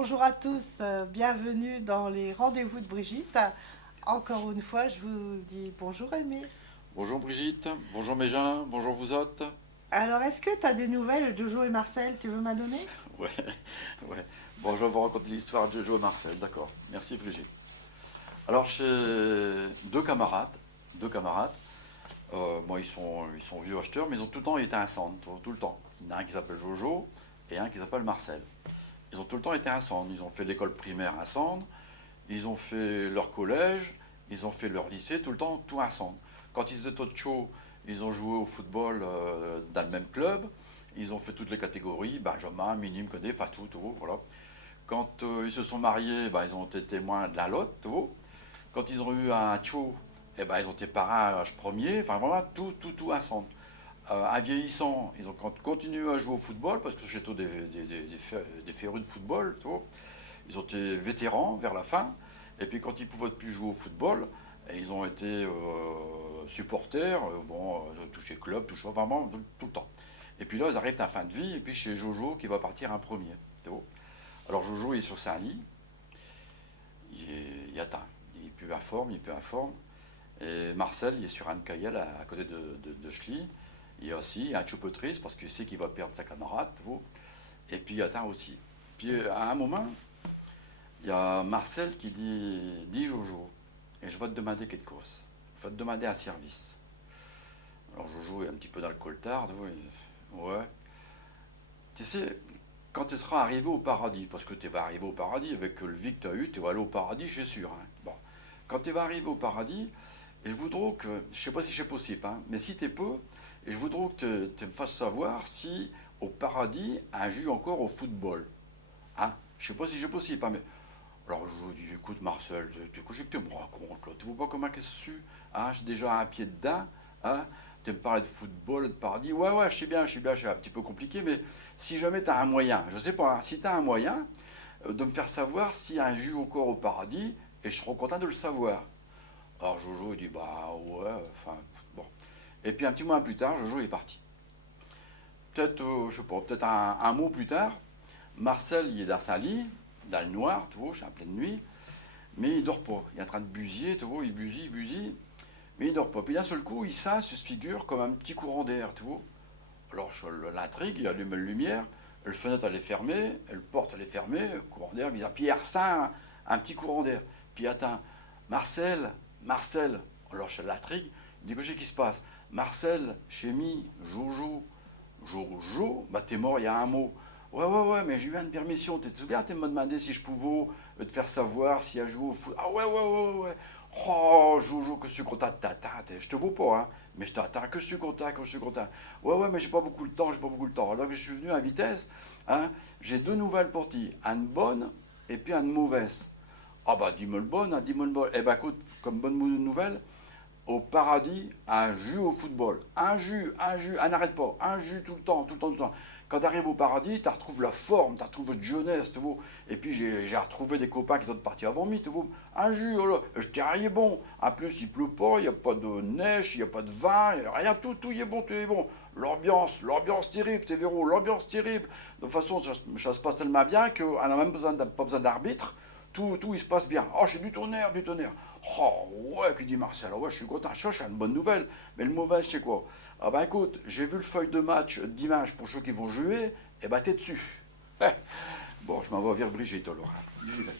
bonjour à tous, bienvenue dans les rendez-vous de Brigitte. Encore une fois, je vous dis bonjour Aimé. Bonjour Brigitte, bonjour Mégin, bonjour vous autres. Alors, est-ce que tu as des nouvelles de Jojo et Marcel, tu veux m'en donner? Ouais, ouais. Bon, je vais vous raconter l'histoire de Jojo et Marcel, d'accord. Merci Brigitte. Alors, chez deux camarades, bon, ils sont vieux acheteurs, mais ils ont tout le temps été ensemble, tout le temps. Il y en a un qui s'appelle Jojo et un qui s'appelle Marcel. Ils ont tout le temps été ensemble. Ils ont fait l'école primaire ensemble, ils ont fait leur collège, ils ont fait leur lycée, tout le temps, tout ensemble. Quand ils étaient au chaud, ils ont joué au football dans le même club. Ils ont fait toutes les catégories, Benjamin, minime, cadet, enfin tout, voilà. Quand ils se sont mariés, ils ont été témoins de la lotte, tout. Quand ils ont eu un chaud, ils ont été parrains premier, enfin voilà, tout ensemble. En vieillissant, ils ont continué à jouer au football, parce que j'étais des férus de football, tout. Ils ont été vétérans vers la fin. Et puis quand ils ne pouvaient plus jouer au football, ils ont été supporters, toucher club, toucher vraiment tout le temps. Et puis là, ils arrivent à la fin de vie, et puis chez Jojo qui va partir un premier. Alors Jojo il est sur sa lit, il est atteint, il n'est plus informe, il n'est plus informe. Et Marcel, il est sur Anne Cayel à côté de Schly. Il est aussi un petit peu triste parce qu'il sait qu'il va perdre sa camarade. Et puis il est atteint aussi. Puis à un moment, il y a Marcel qui dit Jojo, et je vais te demander quelque chose. Je vais te demander un service. Alors Jojo est un petit peu dans le coltard. Ouais. Tu sais, quand tu seras arrivé au paradis, parce que tu vas arriver au paradis avec le vie que tu as eu, tu vas aller au paradis, c'est sûr. Hein. Bon. Quand tu vas arriver au paradis, et je voudrais que, je ne sais pas si c'est possible, hein, mais si tu peux, et je voudrais que tu me fasses savoir si au paradis, un joue encore au football. Hein? Je ne sais pas si c'est possible, hein, mais alors je vous dis, écoute Marcel, tu que tu me racontes là, tu vois pas comment qu'est-ce que hein, j'ai déjà un pied dedans, hein, tu me parles de football, de paradis, ouais, je sais un petit peu compliqué, mais si jamais tu as un moyen, je sais pas, hein, si tu as un moyen de me faire savoir s'il y a un jus encore au paradis, et je serais content de le savoir. Alors Jojo il dit, bah ouais, enfin, bon. Et puis un petit mois plus tard, Jojo est parti. Peut-être, je sais pas, peut-être un mot plus tard, Marcel, il est dans sa lit, dans le noir, tu vois, c'est en pleine nuit, mais il dort pas. Il est en train de busiller, tu vois, il busille, mais il dort pas. Puis d'un seul coup, il sent, se figure comme un petit courant d'air, tu vois. Alors l'intrigue, il allume la lumière, la fenêtre elle est fermée, la porte elle est fermée, courant d'air, puis il ressent un petit courant d'air. Puis attends, Marcel, alors je l'intrigue, il dit, qu'est-ce qui se passe? Marcel, Chémy, Jojo, Jojo, t'es mort il y a un mot. Ouais, mais j'ai eu une permission. Tu te souviens, tu m'as demandé si je pouvais te faire savoir s'il a joué au foot. Ah ouais. Oh, Jojo, que je suis content de t'attendre. Je te vois pas, hein, mais je t'attends, que je suis content. Ouais, mais j'ai pas beaucoup le temps. Alors que je suis venu à vitesse, hein, j'ai deux nouvelles pour toi. Une bonne et puis une mauvaise. Ah dis-moi le bon, hein, dis-moi le bon. Eh écoute, comme bonne nouvelle, au paradis, un jus au football. Un jus, n'arrête pas. Un jus tout le temps. Quand tu arrives au paradis, tu retrouves la forme, tu retrouves votre jeunesse, tu vois. Et puis j'ai retrouvé des copains qui sont partis avant moi, tu vois. Un jus, oh là, je t'ai rien bon. En plus, il pleut pas, il n'y a pas de neige, il n'y a pas de vin, y a rien, tout y est bon, tout est bon. L'ambiance terrible, t'es verrou, l'ambiance terrible. De toute façon, ça se passe tellement bien qu'on n'a même pas besoin d'arbitre. Tout, il se passe bien. Oh, j'ai du tonnerre. Oh, ouais, que dit Marcel. Ouais, je suis content. Ça, c'est une bonne nouvelle. Mais le mauvais, c'est quoi? Ah ben écoute, j'ai vu le feuille de match dimanche pour ceux qui vont jouer. Eh ben, t'es dessus. Bon, je m'en vais vers Brigitte, alors. J'y vais.